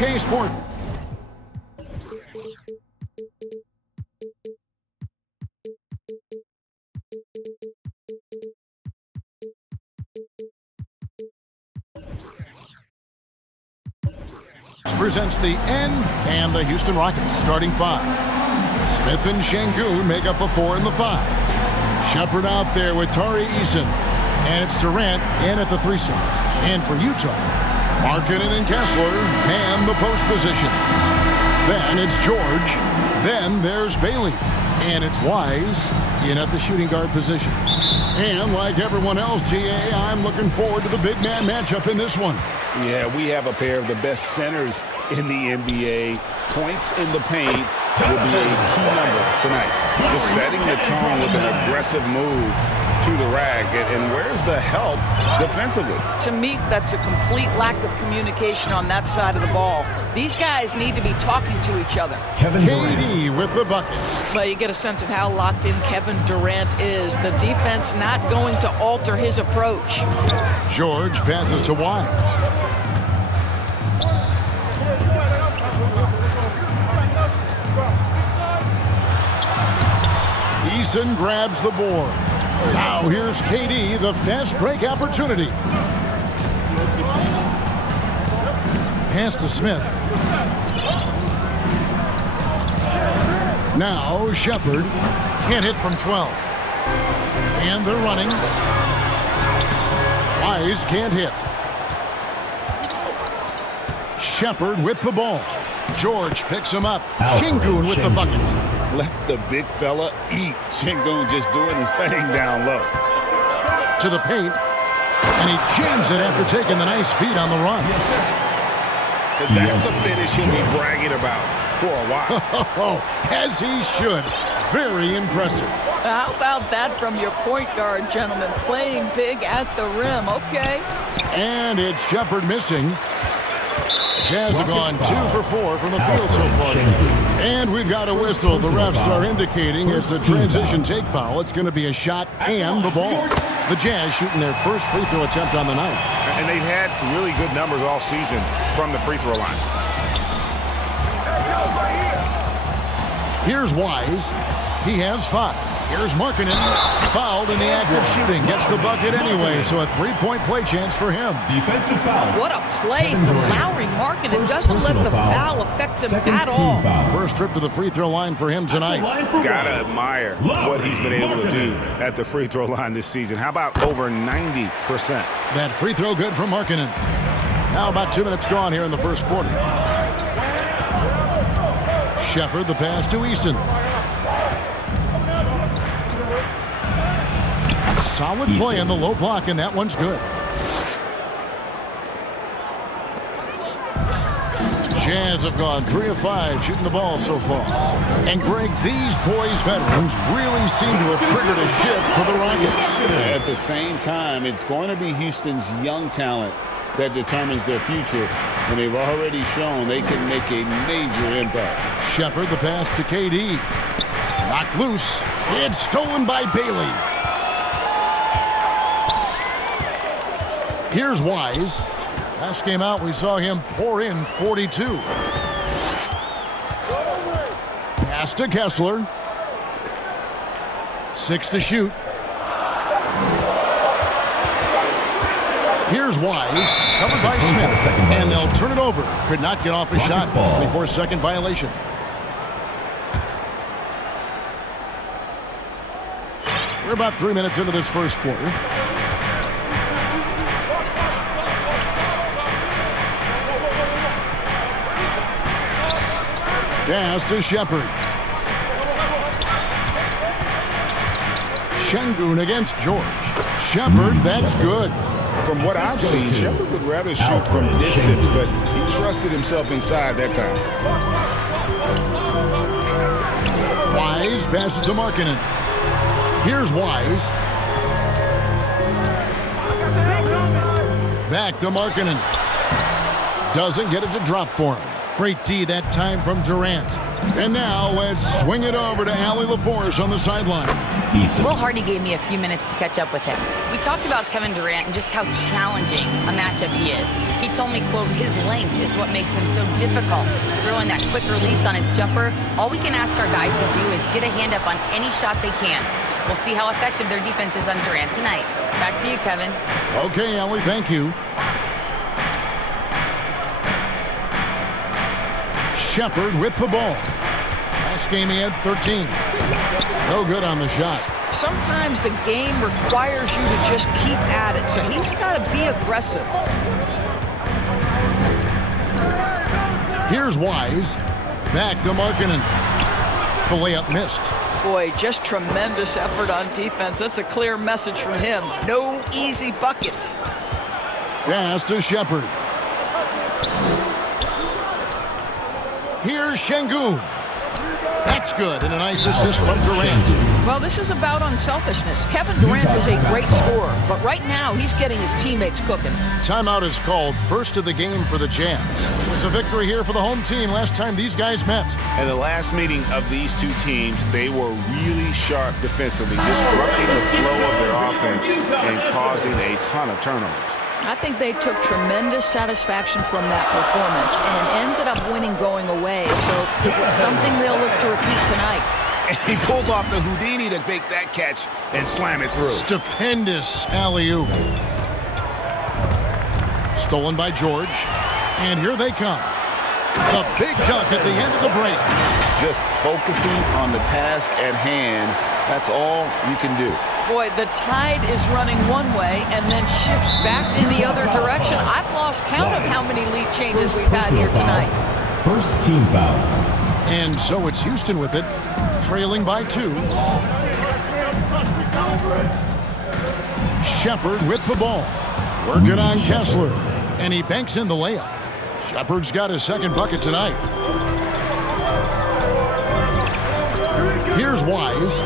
2K Sport. Presents the N and the Houston Rockets starting five. Smith and Şengün make up the 4 and the 5. Shepherd out there with Tari Eason. And it's Durant in at the 3 slot. And for Utah, Markkanen and Kessler man the post positions. Then it's George. Then there's Bailey. And it's Wise in at the shooting guard position. And like everyone else, GA, I'm looking forward to the big man matchup in this one. Yeah, we have a pair of the best centers in the NBA. Points in the paint will be a key number tonight. Just setting the tone with an aggressive move to the rack. And where's the help defensively? To me, that's a complete lack of communication on that side of the ball. These guys need to be talking to each other. KD with the bucket. Well, you get a sense of how locked in Kevin Durant is. The defense not going to alter his approach. George passes to Wise. Eason grabs the board. Now here's KD, the fast break opportunity. Pass to Smith. Now Shepherd can't hit from 12. And they're running. Wise can't hit. Shepherd with the ball. George picks him up. Şengün with the bucket. Let the big fella eat. Şengün just doing his thing down low. To the paint. And he jams it after taking the nice feed on the run. That's a finish he'll be bragging about for a while. As he should. Very impressive. How about that from your point guard, gentlemen? Playing big at the rim, okay? And it's Shepherd missing. Jazz have gone 2 for 4 from the field so far. And we've got a whistle. The refs are indicating it's a transition take foul. It's going to be a shot and the ball. The Jazz shooting their first free throw attempt on the night. And they've had really good numbers all season from the free throw line. Here's Wise. He has 5. Here's Markkanen. Fouled in the act of shooting. Gets the bucket anyway, so a 3-point play chance for him. Defensive foul. What a play from Lauri Markkanen. Doesn't let the foul affect him at all. First trip to the free throw line for him tonight. Gotta admire what he's been able to do at the free throw line this season. How about over 90%? That free throw good from Markkanen. Now about 2 minutes gone here in the first quarter. Shepherd the pass to Eason. Solid play in the low block, and that one's good. Jazz have gone 3 of 5 shooting the ball so far. And Greg, these boys veterans really seem to have triggered a shift for the Rockets. At the same time, it's going to be Houston's young talent that determines their future, and they've already shown they can make a major impact. Shepherd the pass to KD. Knocked loose. It's stolen by Bailey. Here's Wise. Last game out, we saw him pour in 42. Pass to Kessler. 6 to shoot. Here's Wise. Covered by Smith. And they'll turn it over. Could not get off a shot. 24-second violation. We're about 3 minutes into this first quarter. Pass to Shepherd. Şengün against George. Shepherd, that's good. From what I've seen, Shepherd would rather shoot from distance, but he trusted himself inside that time. Wise passes to Markkanen. Here's Wise. Back to Markkanen. Doesn't get it to drop for him. Great D that time from Durant. And now let's swing it over to Allie LaForce on the sideline. Will Hardy gave me a few minutes to catch up with him. We talked about Kevin Durant and just how challenging a matchup he is. He told me, quote, his length is what makes him so difficult. Throwing that quick release on his jumper, all we can ask our guys to do is get a hand up on any shot they can. We'll see how effective their defense is on Durant tonight. Back to you, Kevin. Okay, Ellie, thank you. Shepherd with the ball. Last game he had 13. No good on the shot. Sometimes the game requires you to just keep at it, so he's got to be aggressive. Here's Wise. Back to Markkanen. The layup missed. Boy, just tremendous effort on defense. That's a clear message from him. No easy buckets. Pass to Shepherd. Here's Şengün. That's good, and a nice assist from Durant. Well, this is about unselfishness. Kevin Durant is a great scorer, but right now he's getting his teammates cooking. Timeout is called. First of the game for the Jazz. It was a victory here for the home team last time these guys met. In the last meeting of these two teams, they were really sharp defensively, disrupting the flow of their offense and causing a ton of turnovers. I think they took tremendous satisfaction from that performance and ended up winning going away. So is it something they'll look to repeat tonight? And he pulls off the Houdini to make that catch and slam it through. Stupendous alley-oop. Stolen by George. And here they come. The big dunk at the end of the break. Just focusing on the task at hand. That's all you can do. Boy, the tide is running one way and then shifts back in the other direction. I've lost count of how many lead changes we've had here tonight. First team foul. And so it's Houston with it, trailing by 2. Shepherd with the ball. Working on Kessler. And he banks in the layup. Shepherd's got his second bucket tonight. Here's Wise.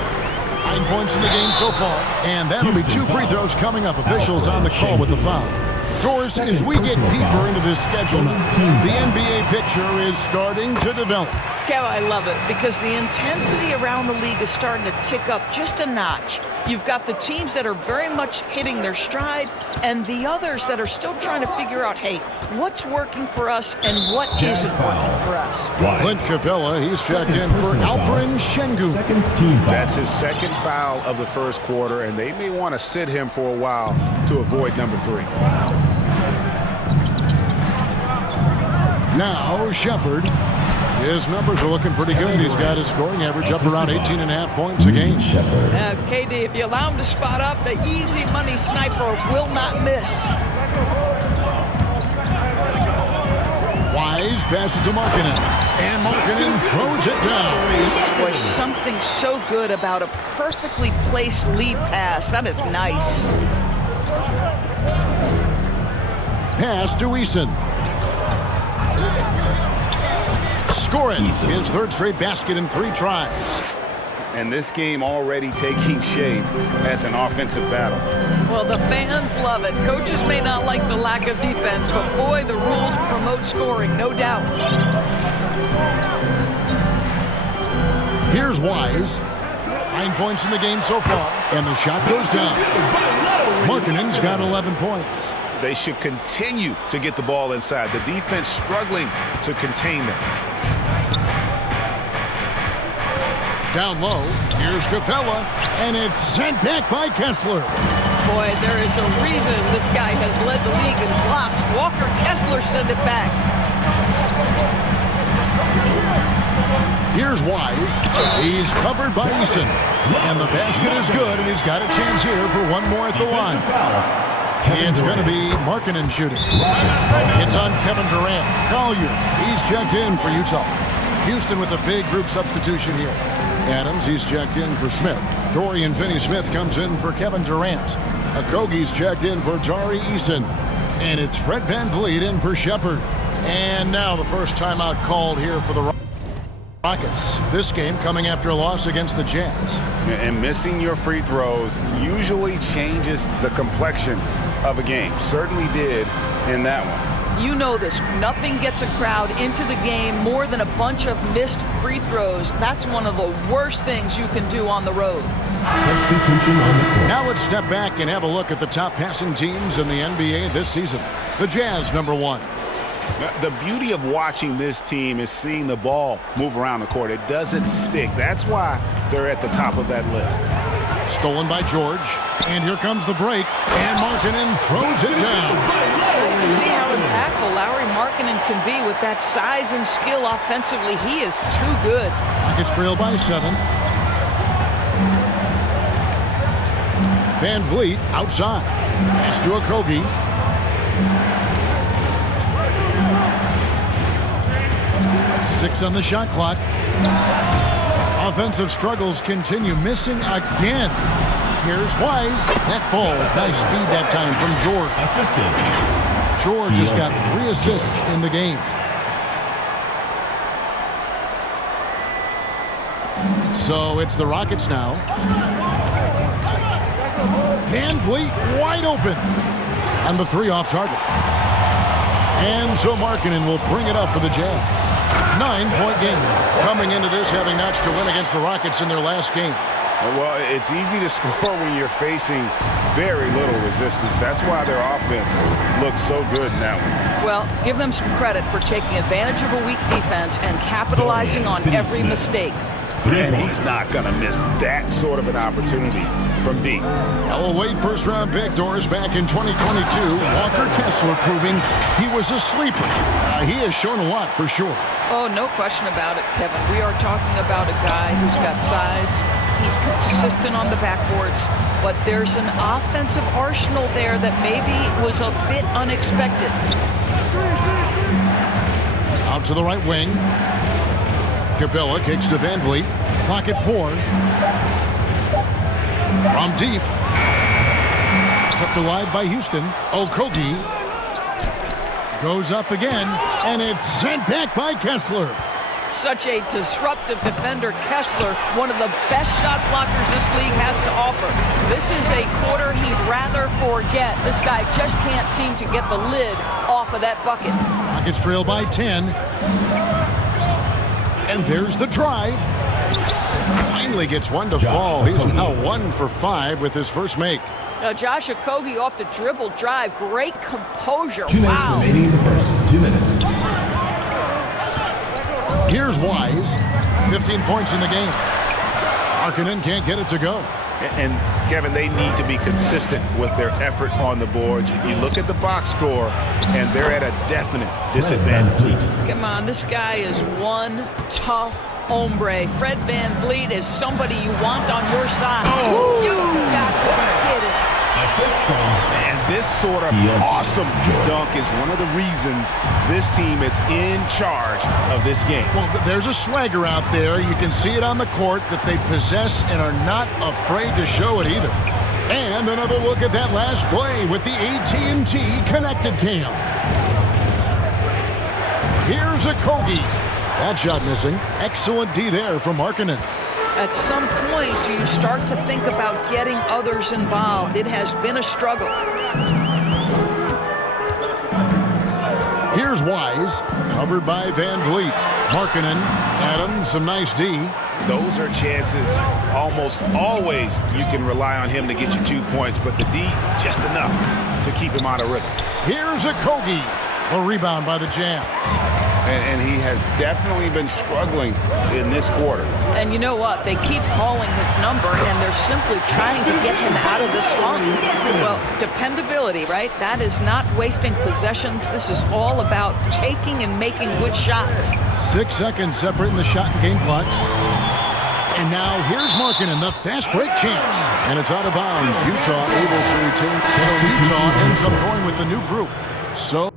9 points in the game so far. And that'll be 2 free throws coming up. Officials on the call with the foul. Doris, as we get deeper into this schedule, the NBA picture is starting to develop. Kev, I love it because the intensity around the league is starting to tick up just a notch. You've got the teams that are very much hitting their stride and the others that are still trying to figure out, hey, what's working for us and what isn't working for us. Clint Capella, he's checked in for Alperen Şengün. That's his second foul of the first quarter, and they may want to sit him for a while to avoid number 3. Now Shepherd. His numbers are looking pretty good. He's got his scoring average up around 18.5 points a game. KD, if you allow him to spot up, the easy money sniper will not miss. Wise passes to Markkanen. And Markkanen throws it down. Boy, something so good about a perfectly placed lead pass. That is nice. Pass to Eason. Scoring his third straight basket in 3 tries. And this game already taking shape as an offensive battle. Well, the fans love it. Coaches may not like the lack of defense, but boy, the rules promote scoring, no doubt. Here's Wise. 9 points in the game so far. And the shot goes down. Markkanen's got 11 points. They should continue to get the ball inside. The defense struggling to contain them. Down low, here's Capella, and it's sent back by Kessler. Boy, there is a reason this guy has led the league in blocks. Walker Kessler sent it back. Here's Wise. He's covered by Eason. And the basket is good, and he's got a chance here for one more at the line. It's going to be Markkanen shooting. It's on Kevin Durant. Collier, he's checked in for Utah. Houston with a big group substitution here. Adams, he's checked in for Smith. Dorian Finney-Smith comes in for Kevin Durant. Okogie's checked in for Tari Eason. And it's Fred VanVleet in for Shepherd. And now the first timeout called here for the Rockets. This game coming after a loss against the Jazz. And missing your free throws usually changes the complexion of a game. Certainly did in that one. You know this. Nothing gets a crowd into the game more than a bunch of missed free throws. That's one of the worst things you can do on the road. Substitution on the court. Now let's step back and have a look at the top passing teams in the NBA this season. The Jazz, number 1. The beauty of watching this team is seeing the ball move around the court. It doesn't stick. That's why they're at the top of that list. Stolen by George. And here comes the break. And Markkanen throws it down. You can see how impactful Lauri Markkanen can be with that size and skill offensively. He is too good. Rockets trail by 7. Van Vliet outside. Pass to Okogie. Six on the shot clock. Offensive struggles continue. Missing again. Here's Wise. That falls. Nice speed that time from George. Assistant. George has got 3 assists in the game. So it's the Rockets now. Van Vliet wide open. And the 3 off target. And so Markkanen will bring it up for the Jazz. 9-point game. Coming into this having notched a win against the Rockets in their last game. Well, it's easy to score when you're facing very little resistance. That's why their offense looks so good now. Well, give them some credit for taking advantage of a weak defense and capitalizing on every mistake. And he's not going to miss that sort of an opportunity from deep. Elway first-round pick Doris back in 2022. Walker Kessler proving he was a sleeper. He has shown a lot for sure. Oh, no question about it, Kevin. We are talking about a guy who's got size. He's consistent on the backboards. But there's an offensive arsenal there that maybe was a bit unexpected. Out to the right wing. Capella kicks to Van Vliet. Clock at 4. From deep. Kept alive by Houston. Okogie goes up again, and it's sent back by Kessler. Such a disruptive defender, Kessler, one of the best shot blockers this league has to offer. This is a quarter he'd rather forget. This guy just can't seem to get the lid off of that bucket. Rockets trail by 10. And there's the drive. Finally gets one to fall. He's now 1 for 5 with his first make. Josh Okogie off the dribble drive. Great composure. 2 minutes remaining in the first. 2 minutes. Here's Wise. 15 points in the game. Markkanen can't get it to go. And Kevin, they need to be consistent with their effort on the boards. You look at the box score, and they're at a definite disadvantage. Come on, this guy is one tough hombre. Fred VanVleet is somebody you want on your side. Oh. You got to be kidding. Assist from And this sort of awesome dunk is one of the reasons this team is in charge of this game. Well, there's a swagger out there. You can see it on the court that they possess and are not afraid to show it either. And another look at that last play with the AT&T Connected Cam. Here's Okogie. That shot missing. Excellent D there from Markkanen. At some point, do you start to think about getting others involved? It has been a struggle. Here's Wise, covered by Van Vliet. Markkanen, Adams, some nice D. Those are chances almost always you can rely on him to get you 2 points, but the D, just enough to keep him out of rhythm. Here's Okogie. A rebound by the Jazz. And he has definitely been struggling in this quarter. And you know what? They keep calling his number, and they're simply trying to get him out of this funk. Well, dependability, right? That is not wasting possessions. This is all about taking and making good shots. 6 seconds separating the shot and game clocks. And now here's Markkanen, the fast break chance. And it's out of bounds. Utah able to retain. So Utah ends up going with the new group. So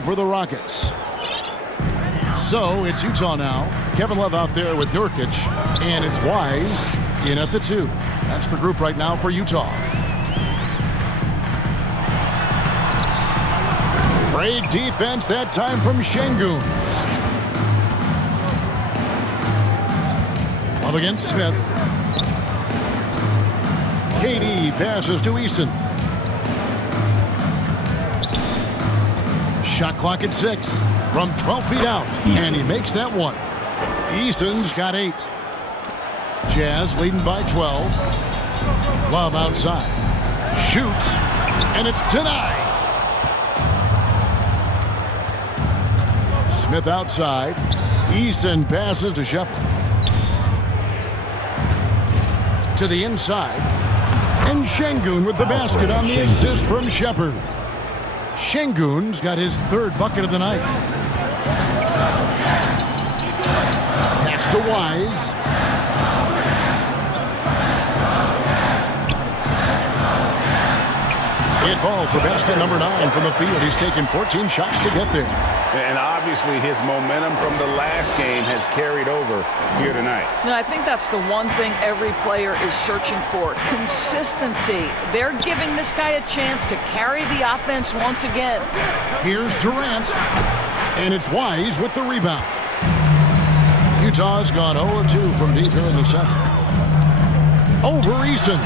for the Rockets. So it's Utah now. Kevin Love out there with Nurkic, and it's Wise in at the 2. That's the group right now for Utah. Great defense that time from Şengün. Up against Smith. KD passes to Eason. Shot clock at 6 from 12 feet out, and he makes that one. Eason's got 8. Jazz leading by 12. Love outside. Shoots, and it's denied. Smith outside. Eason passes to Shepherd. To the inside. And Şengün with the basket on the assist from Shepherd. Şengün's got his 3rd bucket of the night. Pass to Wise. It falls for basket number 9 from the field. He's taken 14 shots to get there. And obviously his momentum from the last game has carried over here tonight. And I think that's the one thing every player is searching for, consistency. They're giving this guy a chance to carry the offense once again. Here's Durant, and it's Wise with the rebound. Utah's gone 0-2 from deep here in the second. Over Eason.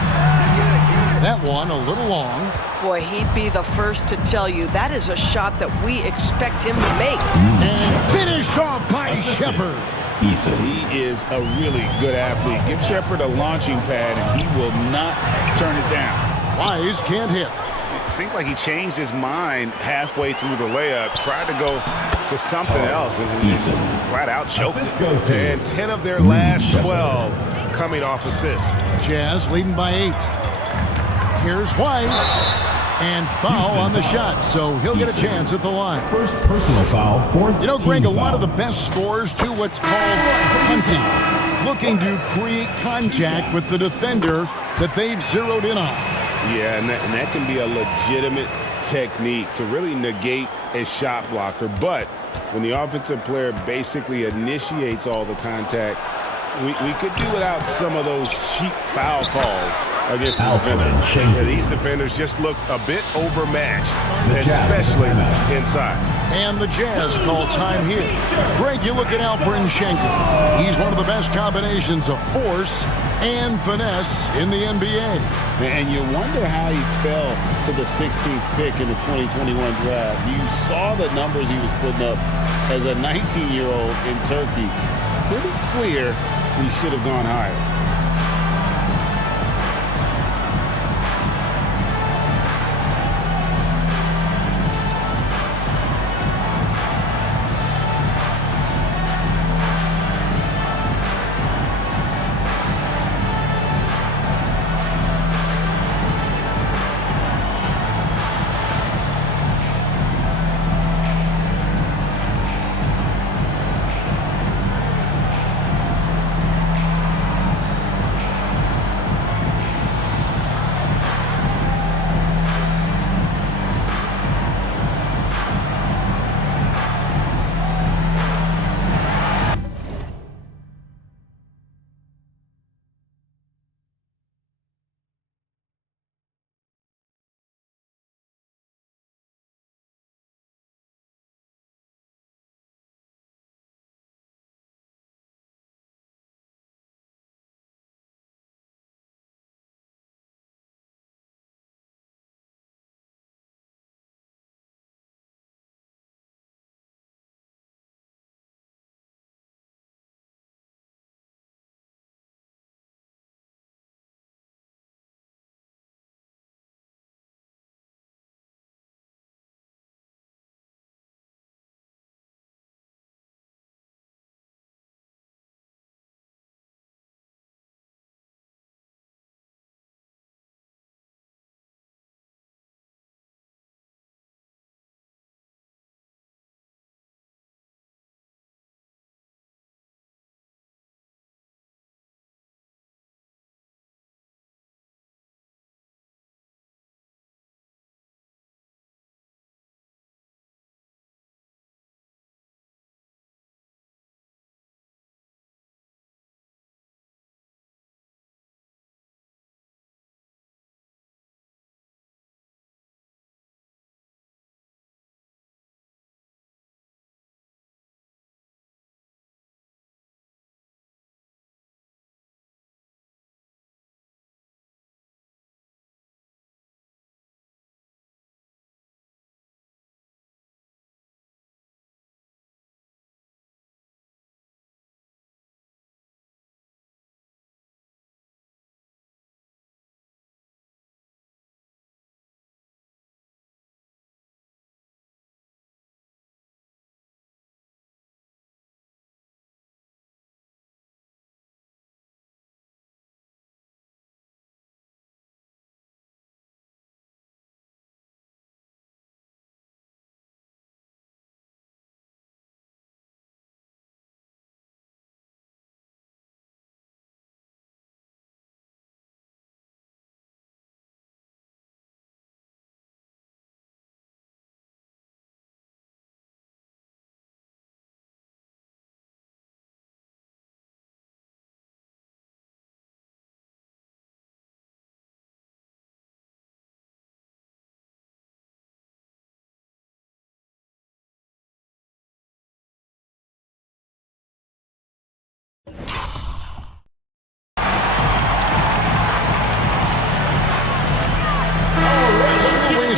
That one a little long. Boy, he'd be the first to tell you that is a shot that we expect him to make. And finished off by Shepherd. He is a really good athlete. Give Shepherd a launching pad, and he will not turn it down. Wise can't hit. It seemed like he changed his mind halfway through the layup, tried to go to something else, and he flat out choked it. And 10 of their last 12 coming off assists. Jazz leading by 8. Here's Wise. And foul on the shot, so he'll get a chance at the line. First personal foul, 4th You know, Greg, a team lot foul. of the best scorers do what's called hunting, looking to create contact with the defender that they've zeroed in on. Yeah, and that can be a legitimate technique to really negate a shot blocker. But when the offensive player basically initiates all the contact, we could do without some of those cheap foul calls against the defender. Yeah, these defenders just look a bit overmatched, especially inside. And the Jazz call time here. Greg, you look at Alperen Şengün. He's one of the best combinations of force and finesse in the NBA. And you wonder how he fell to the 16th pick in the 2021 draft. You saw the numbers he was putting up as a 19-year-old in Turkey. Pretty clear he should have gone higher.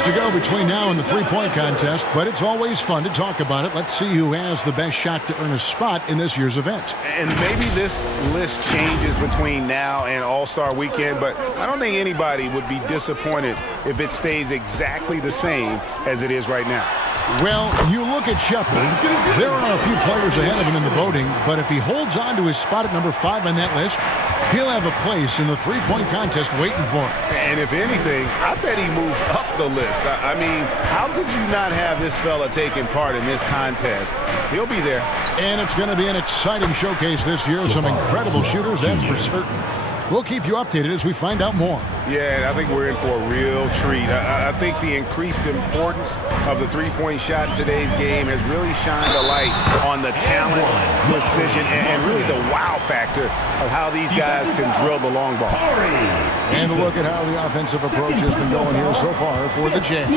to go between now and the three-point contest, but it's always fun to talk about it. Let's see who has the best shot to earn a spot in this year's event. And maybe this list changes between now and All-Star Weekend, but I don't think anybody would be disappointed if it stays exactly the same as it is right now. Well, you look at Sheppard. There are a few players ahead of him in the voting, but if he holds on to his spot at number 5 on that list, he'll have a place in the three-point contest waiting for him. And if anything, I bet he moves up the list. I mean, how could you not have this fella taking part in this contest? He'll be there. And it's going to be an exciting showcase this year. Some incredible shooters, that's for certain. We'll keep you updated as we find out more. Yeah, I think we're in for a real treat. I think the increased importance of the three-point shot in today's game has really shined a light on the talent, precision, and really the wow factor of how these guys can drill the long ball. And look at how the offensive approach has been going here so far for the Jazz.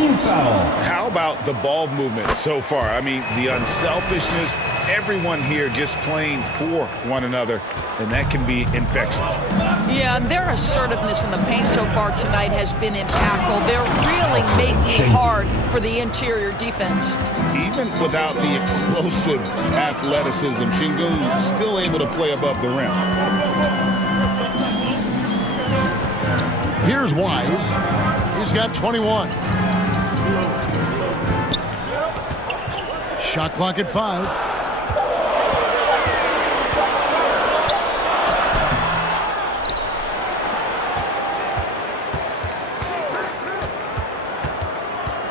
How about the ball movement so far? I mean, the unselfishness, everyone here just playing for one another, and that can be infectious. Yeah, and their assertiveness in the paint so far tonight has been impactful. They're really making it hard for the interior defense. Even without the explosive athleticism, Sengun still able to play above the rim. Here's Wise. He's got 21. Shot clock at 5.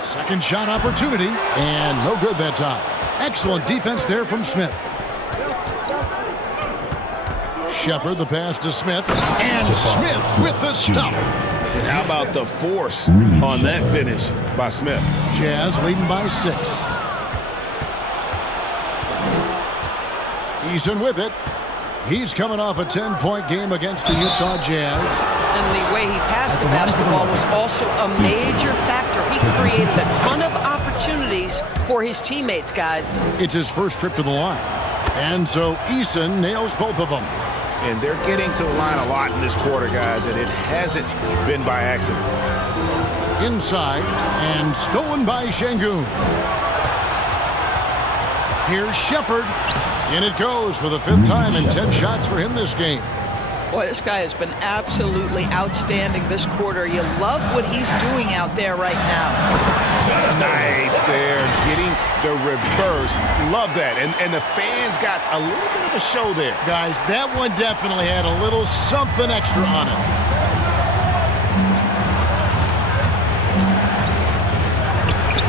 Second shot opportunity, and no good that time. Excellent defense there from Smith. Sheppard, the pass to Smith, and Smith with the stuff. And how about the force on that finish by Smith? Jazz leading by 6. Eason with it. He's coming off a 10-point game against the Utah Jazz. And the way he passed the basketball was also a major factor. He created a ton of opportunities for his teammates, guys. It's his first trip to the line. And so Eason nails both of them. And they're getting to the line a lot in this quarter, guys, and it hasn't been by accident. Inside, and stolen by Sengun. Here's Sheppard. In it goes for the 5th time and 10 shots for him this game. Boy, this guy has been absolutely outstanding this quarter. You love what he's doing out there right now. Nice there, getting the reverse. Love that. And the fans got a little bit of a show there. Guys, that one definitely had a little something extra on it.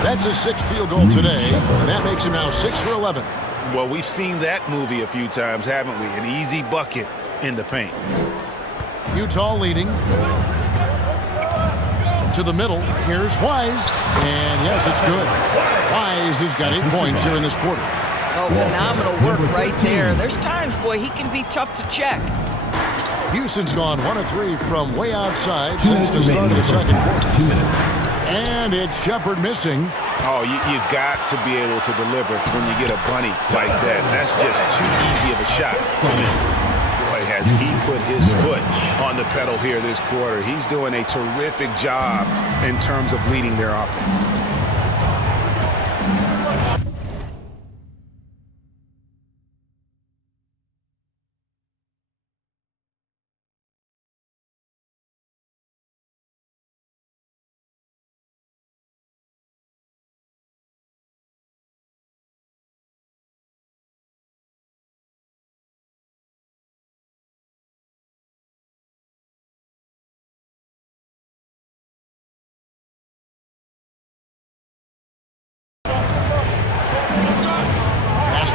That's his 6th field goal today, and that makes him now 6 for 11. Well, we've seen that movie a few times, haven't we? An easy bucket in the paint. Utah leading. To the middle. Here's Wise. And yes, it's good. Wise has got 8 points here in this quarter. Oh, phenomenal work right there. There's times, boy, he can be tough to check. Houston's gone 1 of 3 from way outside since the start of the second quarter. 2 minutes. And it's Sheppard missing. Oh, you've got to be able to deliver when you get a bunny like that. That's just too easy of a shot to miss. Boy, has he put his foot on the pedal here this quarter. He's doing a terrific job in terms of leading their offense.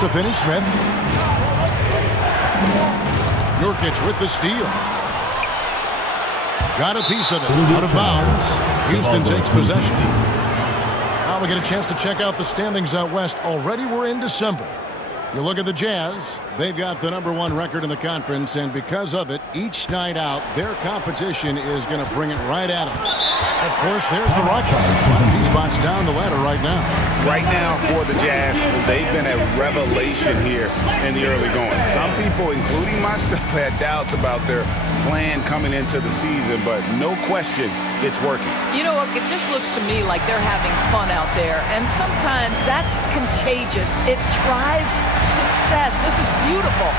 To finish, Smith. Nurkic with the steal. Got a piece of it. Out of bounds. Houston takes possession. Now we get a chance to check out the standings out west. Already we're in December. You look at the Jazz. They've got the #1 record in the conference, and because of it, each night out, their competition is going to bring it right at them. And, of course, there's the Rockets. 2 spots down the ladder right now. Right now for the Jazz, they've been a revelation here in the early going. Some people, including myself, had doubts about their plan coming into the season, but no question it's working. You know what? It just looks to me like they're having fun out there, and sometimes that's contagious. It drives success. This is beautiful.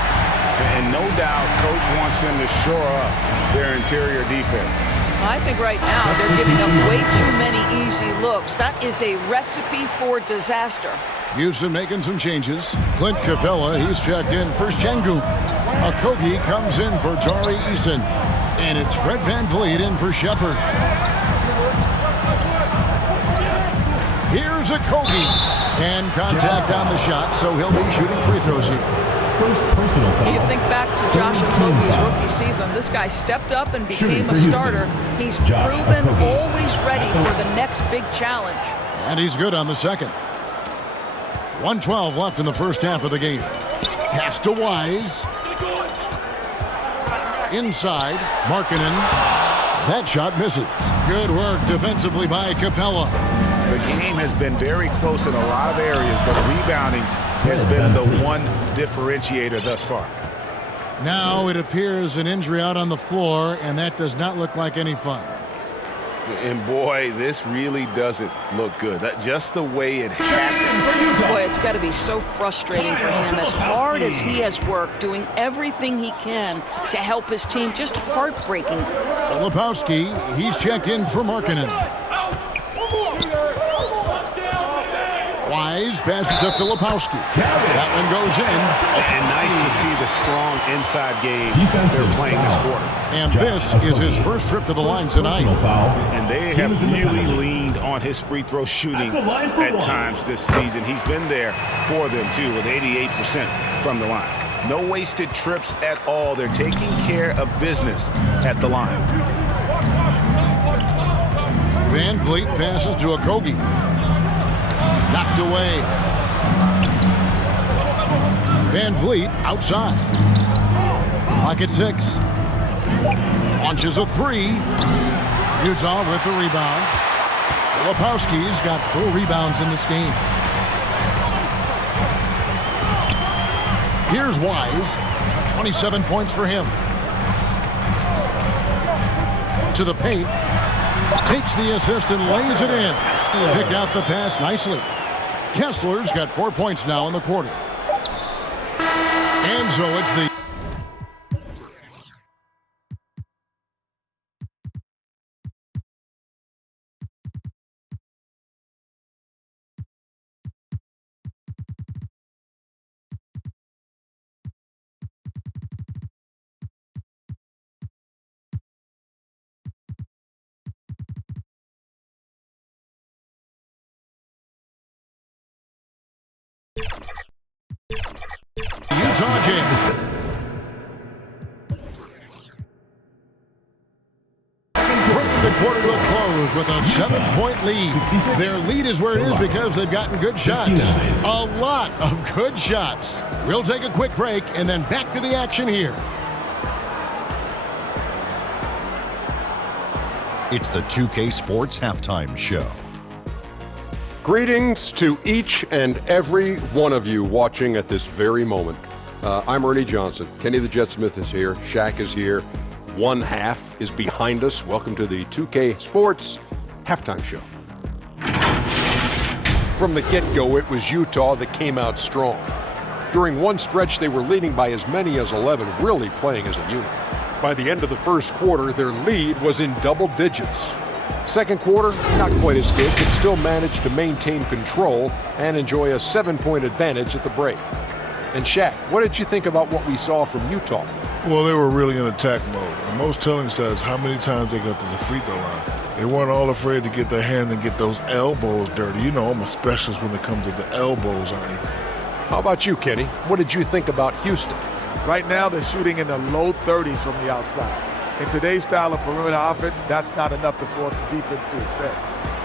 And no doubt, Coach wants them to shore up their interior defense. I think right now they're giving up way too many easy looks. That is a recipe for disaster. Houston making some changes. Clint Capella, he's checked in for Şengün. Okogie comes in for Tari Eason. And it's Fred VanVleet in for Shepherd. Here's Okogie. And contact on the shot, so he'll be shooting free throws here. First personal foul. You think back to Josh Okogie's rookie season. This guy stepped up and became a starter. He's proven always ready for the next big challenge. And he's good on the second. 1:12 left in the first half of the game. Pass to Wise. Inside, Markkanen. That shot misses. Good work defensively by Capella. The game has been very close in a lot of areas, but rebounding has been the one differentiator thus far. Now it appears an injury out on the floor, and that does not look like any fun. And boy, this really doesn't look good. Just the way it happened. Boy, it's got to be so frustrating for him. As hard as he has worked, doing everything he can to help his team, just heartbreaking. Filipowski, he's checked in for Markkanen. Wise passes to Filipowski. That one goes in. And nice to see the strong inside game they're playing this quarter. And this is his first trip to the line tonight. And they have really leaned on his free throw shooting at times this season. He's been there for them, too, with 88% from the line. No wasted trips at all. They're taking care of business at the line. VanVleet passes to Okogie. Knocked away. VanVleet outside. Clock at 6. Launches a 3. Utah with the rebound. Filipowski's got 4 rebounds in this game. Here's Wise. 27 points for him. To the paint. Takes the assist and lays it in. Picked out the pass nicely. Kessler's got 4 points now in the quarter. And so it's the Utah Jazz. Bring the quarter to a close with a 7-point lead. Their lead is where it is because they've gotten good shots. A lot of good shots. We'll take a quick break and then back to the action here. It's the 2K Sports Halftime Show. Greetings to each and every one of you watching at this very moment. I'm Ernie Johnson. Kenny the Jet Smith is here. Shaq is here. One half is behind us. Welcome to the 2K Sports Halftime Show. From the get-go, it was Utah that came out strong. During one stretch, they were leading by as many as 11, really playing as a unit. By the end of the first quarter, their lead was in double digits. Second quarter, not quite as good, but still managed to maintain control and enjoy a 7-point advantage at the break. And Shaq, what did you think about what we saw from Utah? Well, they were really in attack mode. The most telling stat is how many times they got to the free throw line. They weren't all afraid to get their hand and get those elbows dirty. You know I'm a specialist when it comes to the elbows, Ernie. How about you, Kenny? What did you think about Houston? Right now, they're shooting in the low 30s from the outside. In today's style of perimeter offense, that's not enough to force the defense to extend.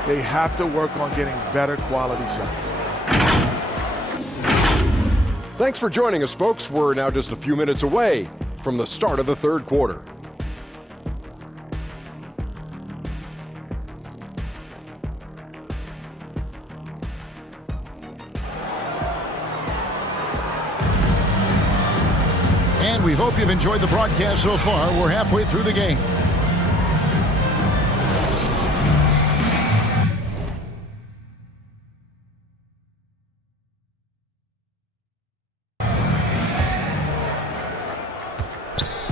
They have to work on getting better quality shots. Thanks for joining us, folks. We're now just a few minutes away from the start of the third quarter. and we hope you've enjoyed the broadcast so far. We're halfway through the game.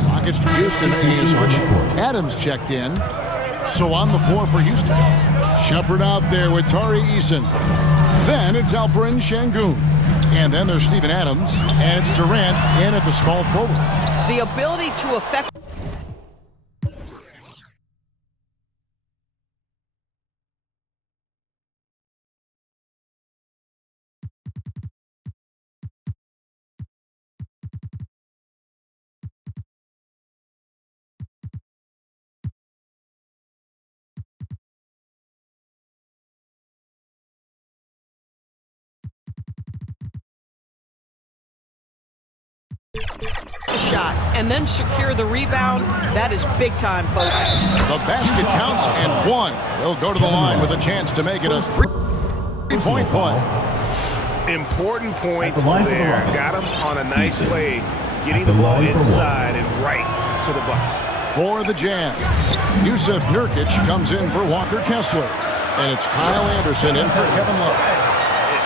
Rockets to Houston, a switch. Adams checked in. So on the floor for Houston. Shepherd out there with Tari Eason. Then it's Alperen Şengün. And then there's Steven Adams. And it's Durant in at the small forward. The ability to affect the shot and then secure the rebound. That is big time, folks. The basket counts and one. He'll go to the line with a chance to make it a three-point play. Important points there. Got him on a nice play, getting the ball inside and right to the bucket. For the Jazz, Yusuf Nurkic comes in for Walker Kessler. And it's Kyle Anderson in for Kevin Love.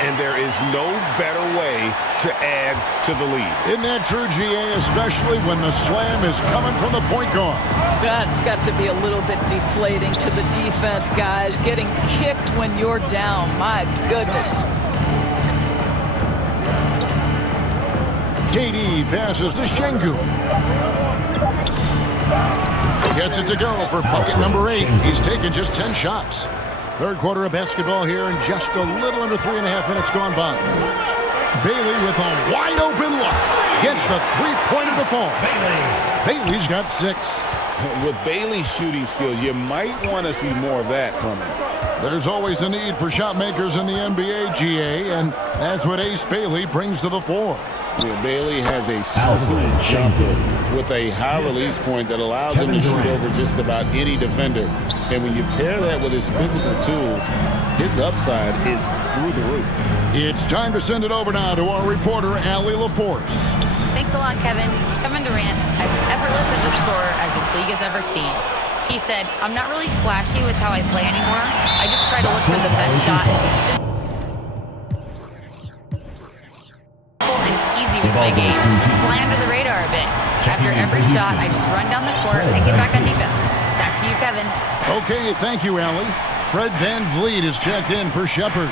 And there is no better way to add to the lead. Isn't that true, GA, especially when the slam is coming from the point guard? That's got to be a little bit deflating to the defense, guys. Getting kicked when you're down. My goodness. KD passes to Şengün. Gets it to go for bucket number 8. He's taken just 10 shots. Third quarter of basketball here and just a little under 3.5 minutes gone by. Bailey with a wide open look. Gets the three-pointer to fall. Bailey's got 6. With Bailey's shooting skills, you might want to see more of that from him. There's always a need for shot makers in the NBA, GA, and that's what Ace Bailey brings to the floor. Yeah, Bailey has a smooth jumper with a high release point that allows him to shoot over just about any defender. And when you pair that with his physical tools, his upside is through the roof. It's time to send it over now to our reporter, Allie LaForce. Thanks a lot, Kevin. Kevin Durant, as effortless as a scorer as this league has ever seen. He said, I'm not really flashy with how I play anymore. I just try to look for the best shot and be simple and easy with my game. Fly under the radar a bit. After every shot, I just run down the court and get back on defense. Back to you, Kevin. Okay, thank you, Allie. Fred VanVleet is checked in for Shepherd.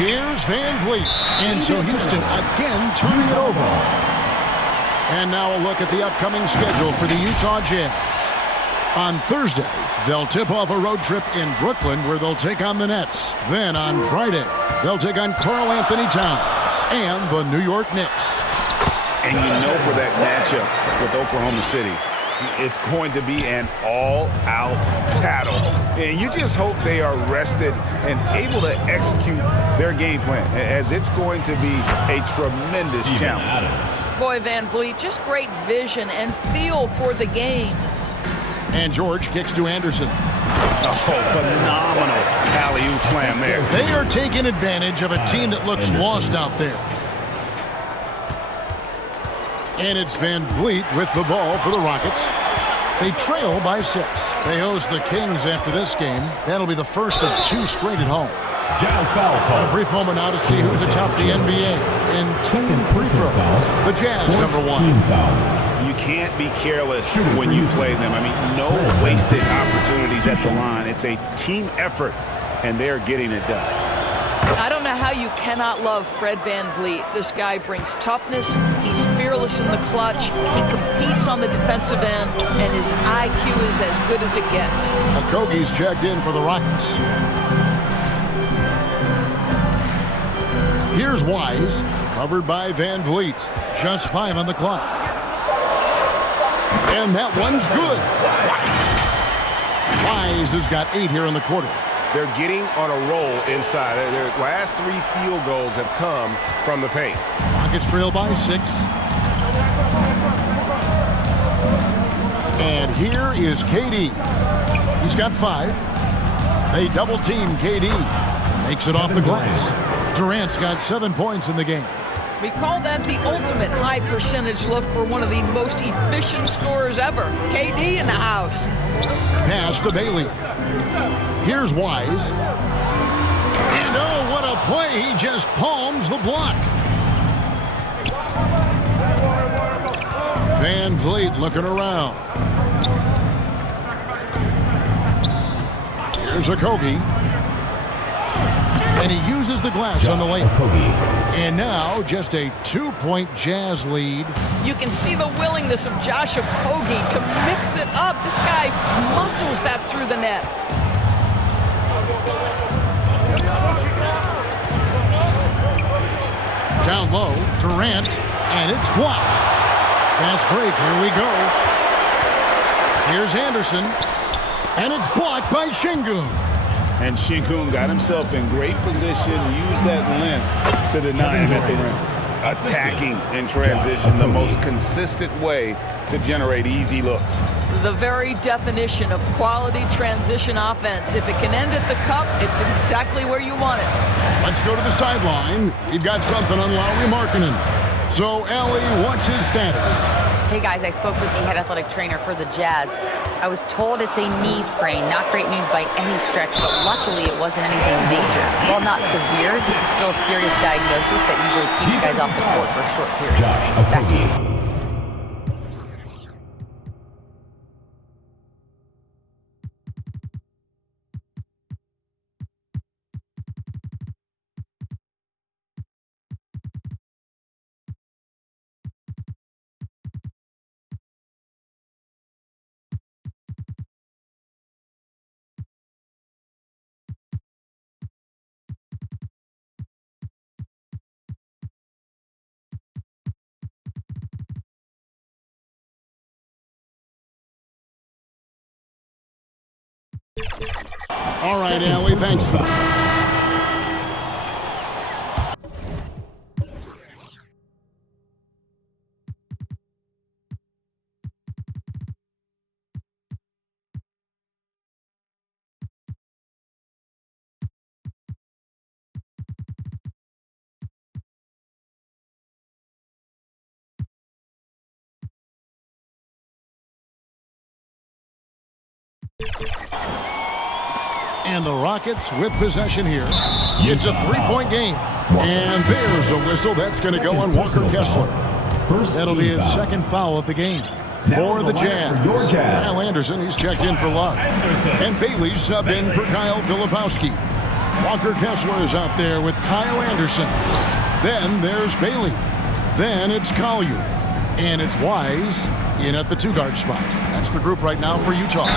Here's VanVleet. And so Houston again turning it over. And now a look at the upcoming schedule for the Utah Jazz. On Thursday, they'll tip off a road trip in Brooklyn where they'll take on the Nets. Then on Friday, they'll take on Karl Anthony Towns and the New York Knicks. And you know for that matchup with Oklahoma City, it's going to be an all-out battle. And you just hope they are rested and able to execute their game plan, as it's going to be a tremendous challenge. Boy, VanVleet, just great vision and feel for the game. And George kicks to Anderson. Oh, phenomenal alley-oop slam there. They are taking advantage of a team that looks lost out there. And it's VanVleet with the ball for the Rockets. They trail by 6. They host the Kings after this game. That'll be the first of 2 straight at home. Jazz foul call. A brief moment now to see who's atop the NBA in 2 free throws. The Jazz, number 1. You can't be careless when you play them. I mean, no wasted opportunities at the line. It's a team effort, and they're getting it done. I don't know how you cannot love Fred VanVleet. This guy brings toughness. He's fearless in the clutch. He competes on the defensive end, and his IQ is as good as it gets. Okogie's checked in for the Rockets. Here's Wise, covered by VanVleet. Just 5 on the clock. And that one's good. Wise has got 8 here in the quarter. They're getting on a roll inside. Their last 3 field goals have come from the paint. Rockets trail by 6. And here is KD. He's got 5. They double team KD. Makes it off the glass. Durant's got 7 points in the game. We call that the ultimate high percentage look for one of the most efficient scorers ever. KD in the house. Pass to Bailey. Here's Wise. And oh, what a play. He just palms the block. Van Vliet looking around. Here's Okogie. And he uses the glass on the lane. And now just a 2-point Jazz lead. You can see the willingness of Josh Okogie to mix it up. This guy muscles that through the net. Down low, Durant, and it's blocked. Fast break, here we go. Here's Anderson, and it's blocked by Şengün. And Şengün got himself in great position, used that length to deny him at the rim. Attacking in transition, the most consistent way to generate easy looks. The very definition of quality transition offense. If it can end at the cup, it's exactly where you want it. Let's go to the sideline. We've got something on Lauri Markkanen. So, Allie, what's his status? Hey guys, I spoke with the head athletic trainer for the Jazz. I was told it's a knee sprain. Not great news by any stretch, but luckily it wasn't anything major. While not severe, this is still a serious diagnosis that usually keeps you guys off the court for a short period. Back to you. All right, Allie, thanks. And the Rockets with possession here. It's a three-point game. And there's a whistle. That's going to go on Walker Kessler. That'll be his second foul of the game. For the Jazz, Kyle Anderson, he's checked in for Love. And Bailey subbed in for Kyle Filipowski. Walker Kessler is out there with Kyle Anderson. Then there's Bailey. Then it's Collier. And it's Wise in at the two-guard spot. That's the group right now for Utah.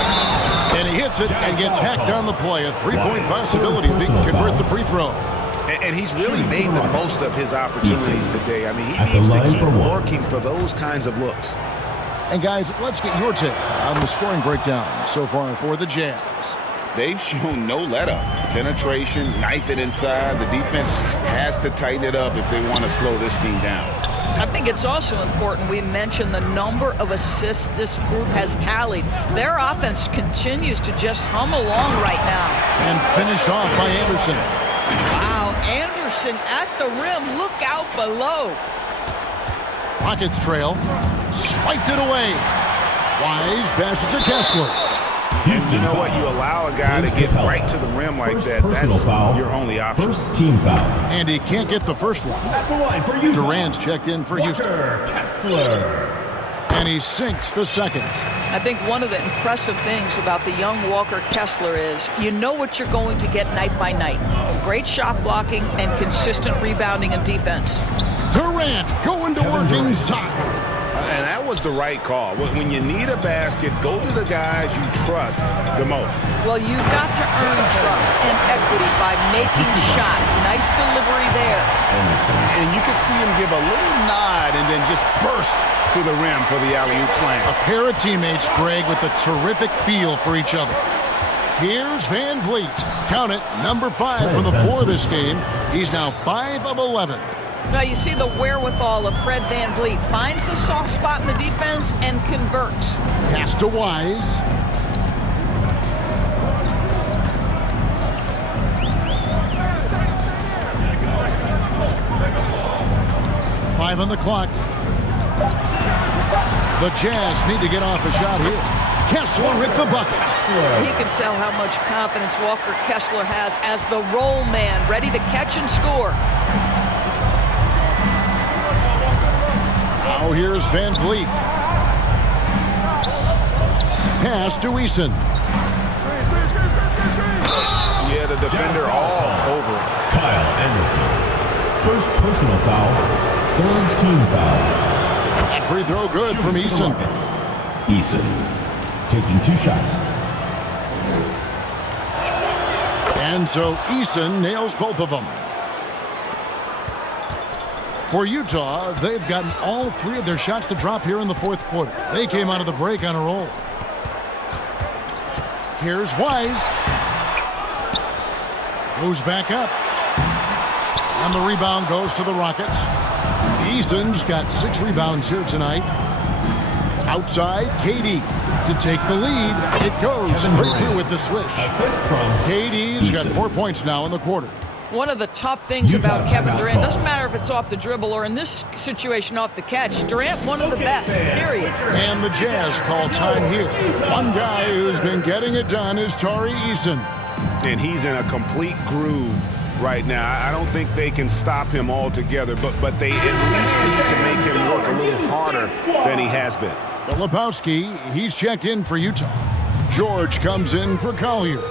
And he hits it and gets hacked on the play. A three-point possibility if he can convert the free throw. And he's really made the most of his opportunities today. I mean, he needs to keep working for those kinds of looks. And guys, let's get your take on the scoring breakdown so far for the Jazz. They've shown no let-up. Penetration, knife it inside. The defense has to tighten it up if they want to slow this team down. I think it's also important we mention the number of assists this group has tallied. Their offense continues to just hum along right now. And finished off by Anderson. Wow, Anderson at the rim. Look out below. Rockets trail. Swiped it away. Wise passes to Kessler. You know what? You allow a guy to get right to the rim like that. That's your only option. First team foul. And he can't get the first one. At the line for Utah. Durant's checked in for Houston. Kessler. And he sinks the second. I think one of the impressive things about the young Walker Kessler is you know what you're going to get night by night. Great shot blocking and consistent rebounding and defense. Durant going to work inside. And that was the right call. When you need a basket, go to the guys you trust the most. Well, you've got to earn trust and equity by making shots. Nice delivery there. And you could see him give a little nod and then just burst to the rim for the alley-oop slam. A pair of teammates, Greg, with a terrific feel for each other. Here's Van Vliet. Count it, number 5 for the 4 this game. He's now 5 of 11. Now you see the wherewithal of Fred Van Vliet. Finds the soft spot in the defense and converts. Pass to Wise. 5 on the clock. The Jazz need to get off a shot here. Kessler with the bucket. You can tell how much confidence Walker Kessler has as the roll man, ready to catch and score. Now here's Van Vliet. Pass to Eason. Yeah, the defender all over it. Kyle Anderson. First personal foul. Third team foul. That free throw good from Eason. Eason taking 2 shots. And so Eason nails both of them. For Utah, they've gotten all 3 of their shots to drop here in the 4th quarter. They came out of the break on a roll. Here's Wise. Goes back up. And the rebound goes to the Rockets. Eason's got 6 rebounds here tonight. Outside, KD to take the lead. It goes straight through with the swish. Assist from KD's got 4 points now in the quarter. One of the tough things about Kevin Durant, doesn't matter if it's off the dribble or in this situation off the catch, Durant one of the best, period. And the Jazz call time here. One guy who's been getting it done is Tari Eason. And he's in a complete groove right now. I don't think they can stop him altogether, but they at least need to make him work a little harder than he has been. Filipowski, he's checked in for Utah. George comes in for Collier.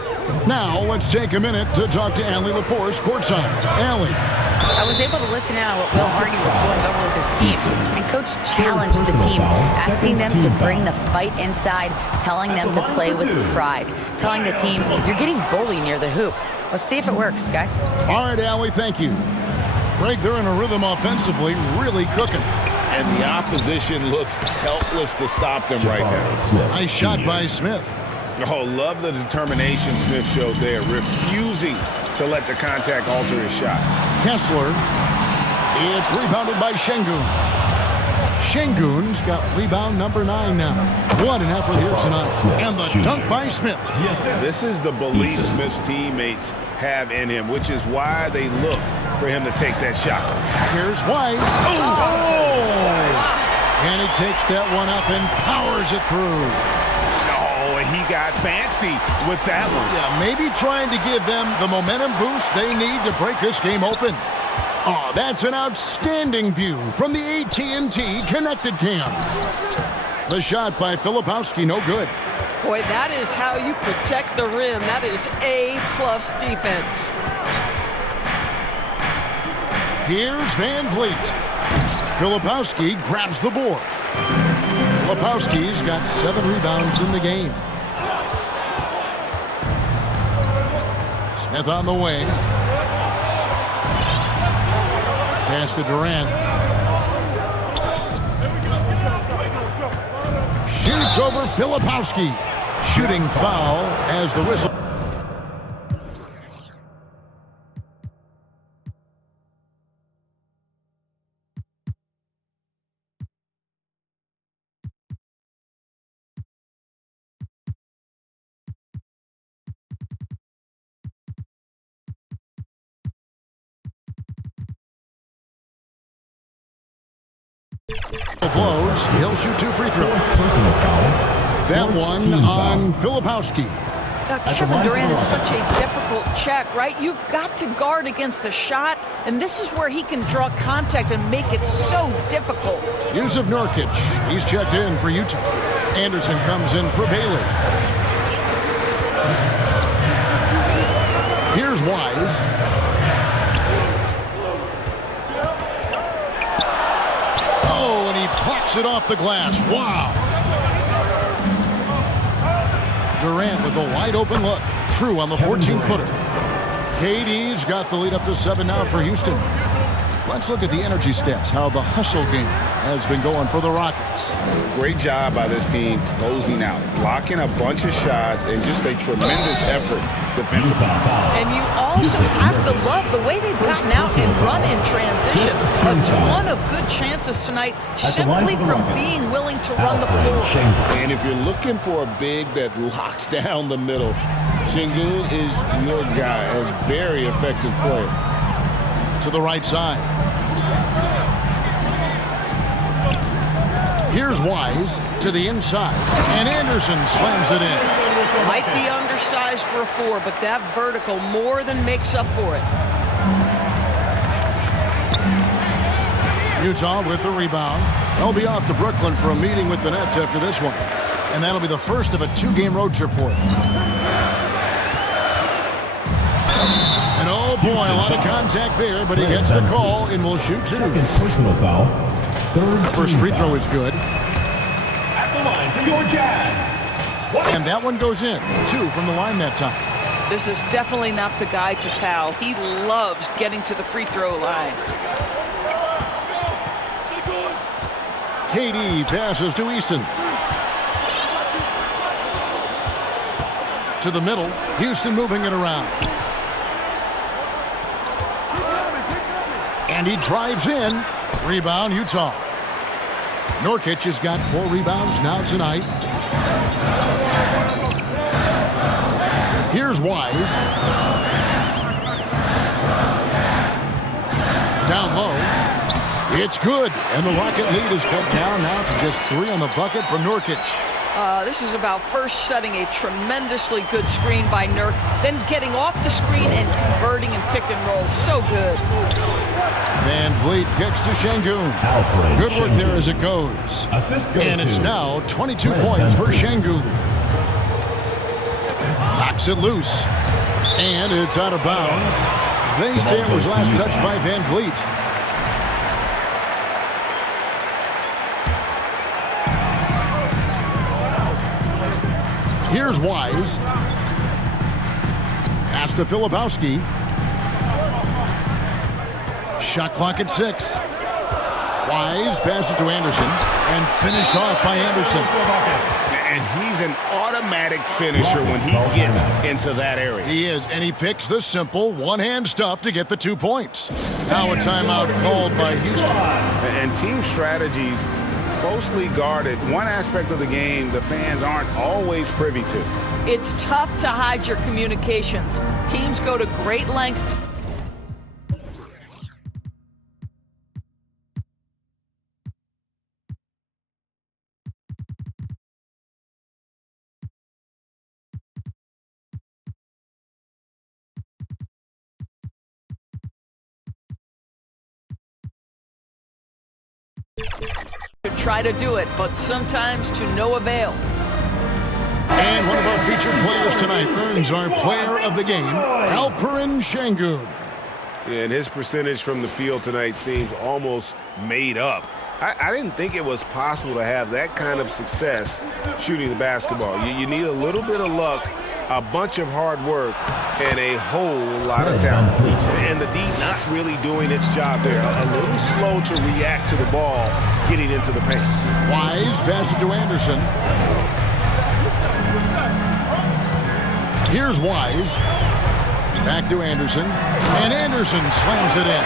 Now, let's take a minute to talk to Allie LaForce courtside. Allie. I was able to listen in on what Will Hardy was going over with his team. And Coach challenged the team, asking them to bring the fight inside, telling them to play with pride, telling the team, you're getting bullied near the hoop. Let's see if it works, guys. All right, Allie, thank you. Greg, they're in a rhythm offensively, really cooking. And the opposition looks helpless to stop them right now. Nice shot by Smith. Oh, love the determination Smith showed there, refusing to let the contact alter his shot. Kessler. It's rebounded by Şengün. Şengün's got rebound number 9 now. What an effort here tonight. And the dunk by Smith. This is the belief Smith's teammates have in him, which is why they look for him to take that shot. Here's Wise. Oh! And he takes that one up and powers it through. He got fancy with that one. Yeah, maybe trying to give them the momentum boost they need to break this game open. Oh, that's an outstanding view from the AT&T Connected Cam. The shot by Filipowski, no good. Boy, that is how you protect the rim. That is A+ defense. Here's Van Vliet. Filipowski grabs the board. Filipowski's got 7 rebounds in the game. Smith on the wing. Pass to Durant. Shoots over Filipowski. Shooting foul as the whistle. Blows. He'll shoot 2 free throws. That one on Filipowski. Kevin Durant is such a difficult check, right? You've got to guard against the shot, and this is where he can draw contact and make it so difficult. Jusuf Nurkic, he's checked in for Utah. Anderson comes in for Baylor. Here's Wise. Oh, and he plucks it off the glass. Wow. Durant with a wide open look. True on the 14-footer. KD's got the lead up to 7 now for Houston. Let's look at the energy stats, how the hustle game has been going for the Rockets. Great job by this team closing out, blocking a bunch of shots, and just a tremendous effort defensively. And you also have to love the way they've gotten out and run in transition. A ton of good chances tonight simply from being willing to run the floor. And if you're looking for a big that locks down the middle, Şengün is your guy, a very effective player. To the right side. Here's Wise to the inside, and Anderson slams it in. Might be undersized for a 4, but that vertical more than makes up for it. Utah with the rebound. They'll be off to Brooklyn for a meeting with the Nets after this one. And that'll be the first of a 2-game road trip for them. And oh boy, a lot of contact there, but he gets the call and will shoot 2. Second personal foul. Third First free throw is good. At the line for your Jazz. And that one goes in. 2 from the line that time. This is definitely not the guy to foul. He loves getting to the free throw line. KD passes to Easton. To the middle. Houston moving it around. And he drives in. Rebound, Utah. Nurkic has got 4 rebounds now tonight. Here's Wise. Down low. It's good. And the Rocket lead is cut down now to just 3 on the bucket from Nurkic. This is about first setting a tremendously good screen by Nurk, then getting off the screen and converting and pick and roll. So good. Van Vliet kicks to Şengün. Good work there as it goes. And it's now 22 points for Şengün. Knocks it loose. And it's out of bounds. They say it was last touched by Van Vliet. Here's Wise. Pass to Filipowski. Shot clock at 6. Wise passes to Anderson and finished off by Anderson. And he's an automatic finisher when he gets into that area. He is, and he picks the simple one-hand stuff to get the 2 points. Now a timeout called by Houston. And team strategies closely guarded. One aspect of the game the fans aren't always privy to. It's tough to hide your communications. Teams go to great lengths. To try to do it, but sometimes to no avail. And one of our featured players tonight earns our player of the game, Alperen Şengün. Yeah, and his percentage from the field tonight seems almost made up. I didn't think it was possible to have that kind of success shooting the basketball. You need a little bit of luck, a bunch of hard work, and a whole lot of talent. And the D not really doing its job there. A little slow to react to the ball getting into the paint. Wise passes to Anderson. Here's Wise. Back to Anderson. And Anderson slams it in.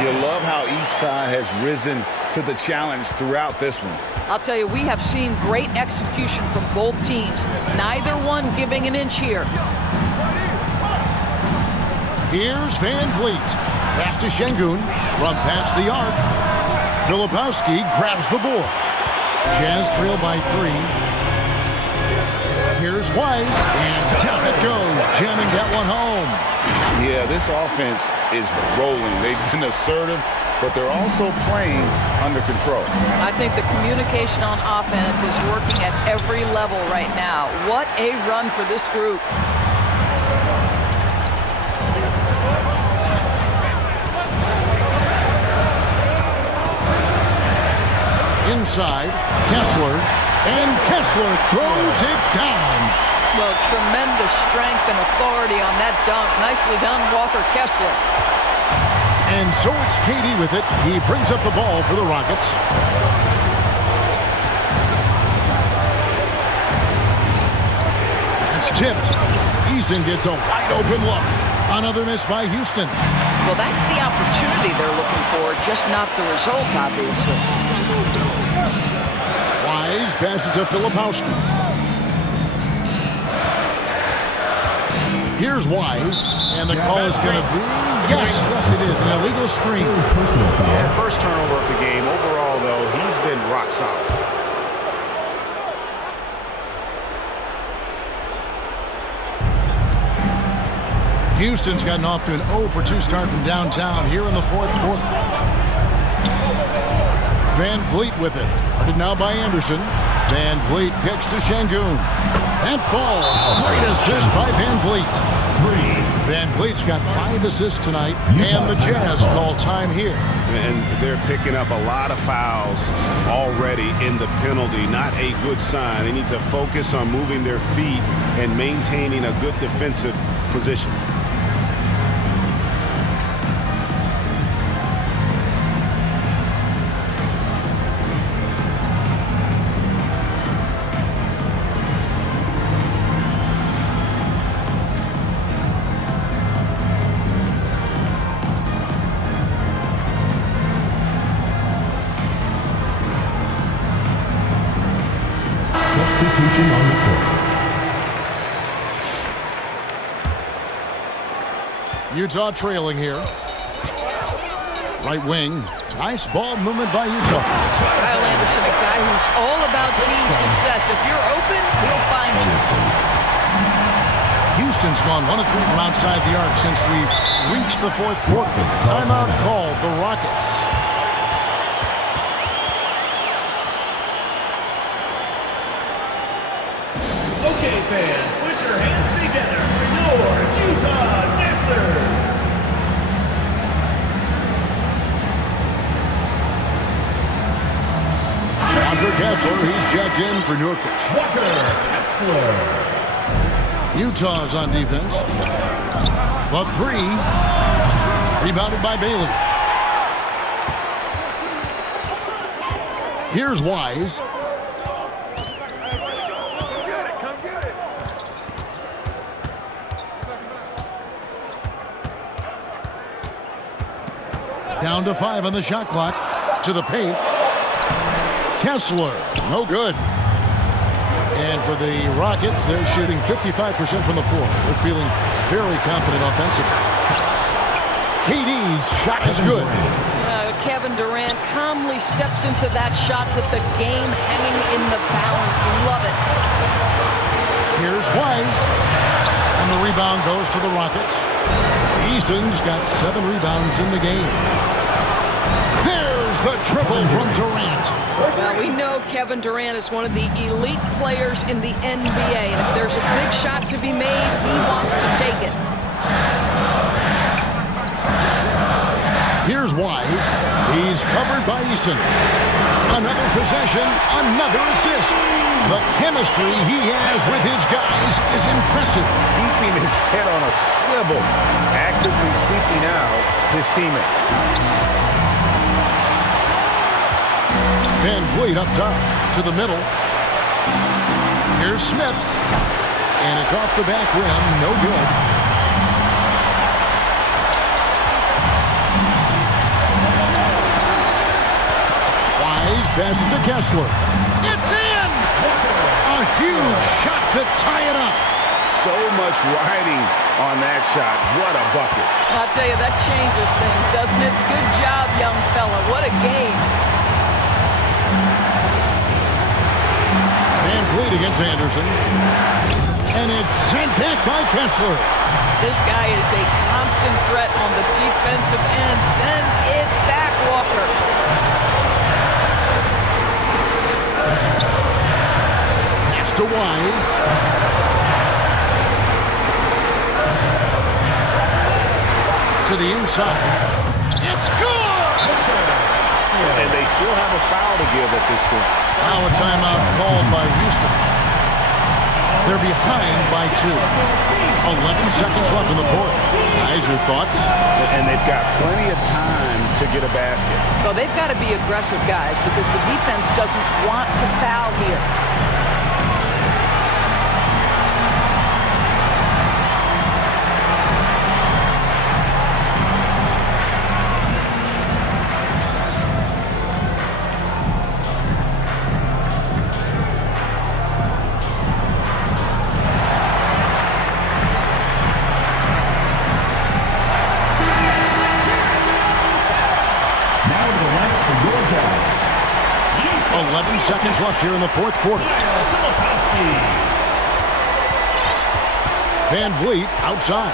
You love how each side has risen to the challenge throughout this one. I'll tell you, we have seen great execution from both teams. Neither one giving an inch here. Here's Van Vliet. Pass to Şengün from past the arc. Filipowski grabs the board. Jazz trail by 3. Here's Wise, and down it goes. Jamming that one home. Yeah, this offense is rolling. They've been assertive, but they're also playing under control. I think the communication on offense is working at every level right now. What a run for this group. Inside, Kessler, and Kessler throws it down. Well, tremendous strength and authority on that dunk. Nicely done, Walker Kessler. And so it's KD with it. He brings up the ball for the Rockets. It's tipped. Eason gets a wide open look. Another miss by Houston. Well, that's the opportunity they're looking for, just not the result, obviously. Wise passes to Filipowski. Here's Wise, and the call is going to be, yes, it is, an illegal screen. Yeah, first turnover of the game. Overall, though, he's been rock solid. Houston's gotten off to an 0-for-2 start from downtown here in the fourth quarter. Van Vliet with it. Guarded now by Anderson. Van Vliet kicks to Şengün. That falls. Great assist by Van Vliet. Van Vliet's got 5 assists tonight, and the Jazz call time here. And they're picking up a lot of fouls already in the penalty. Not a good sign. They need to focus on moving their feet and maintaining a good defensive position. Substitution on the court. Utah trailing here. Right wing. Nice ball movement by Utah. Kyle Anderson, a guy who's all about team success. If you're open, he'll find you. Houston's gone 1 of 3 from outside the arc since we've reached the fourth quarter. Timeout called the Rockets. Okay, fans, put your hands together for your Utah Dancers! Walker Kessler, he's checked in for Nurkic. Walker Kessler. Utah's on defense. The 3. Rebounded by Bailey. Here's Wise. Down to 5 on the shot clock. To the paint. Kessler, no good. And for the Rockets, they're shooting 55% from the floor. They're feeling very confident offensively. KD's shot is good. Kevin Durant calmly steps into that shot with the game hanging in the balance. Love it. Here's Wise. And the rebound goes to the Rockets. Eason's got 7 rebounds in the game. There's the triple from Durant. Well, we know Kevin Durant is one of the elite players in the NBA, and if there's a big shot to be made, he wants to take it. Here's Wise. He's covered by Eason. Another possession, another assist. The chemistry he has with his guys is impressive. Keeping his head on a swivel, actively seeking out his teammate. Van Vliet up top to the middle. Here's Smith. And it's off the back rim. No good. Wise passes to Kessler. It's in! A huge shot to tie it up. So much riding on that shot. What a bucket. I'll tell you, that changes things, doesn't it? Good job, young fella. What a game. Van Vliet against Anderson. And it's sent back by Kessler. This guy is a constant threat on the defensive end. Send it back, Walker. It's to Wise. To the inside. It's good! And they still have a foul to give at this point. Now a timeout called by Houston. They're behind by 2. 11 seconds left in the fourth. Guys, your thoughts? And they've got plenty of time to get a basket. Well, they've got to be aggressive, guys, because the defense doesn't want to foul here. 11 seconds left here in the fourth quarter. Van Vliet outside.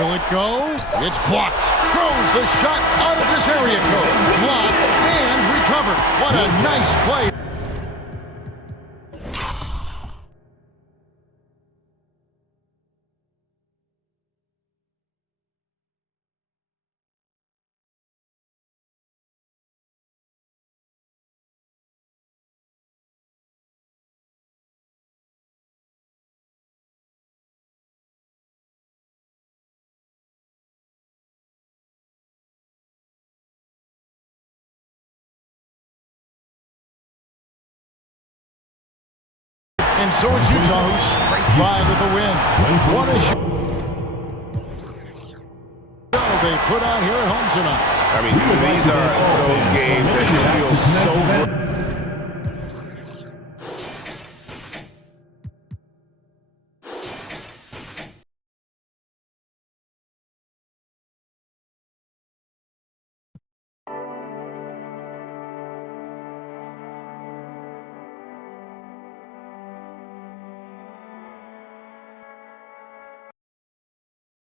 Will it go? It's blocked. Throws the shot out of this area code. Blocked and recovered. What a nice play. And so it's Utah who's scraped by with the win. What a show they put on here at home tonight. I mean, these are those games that you feel so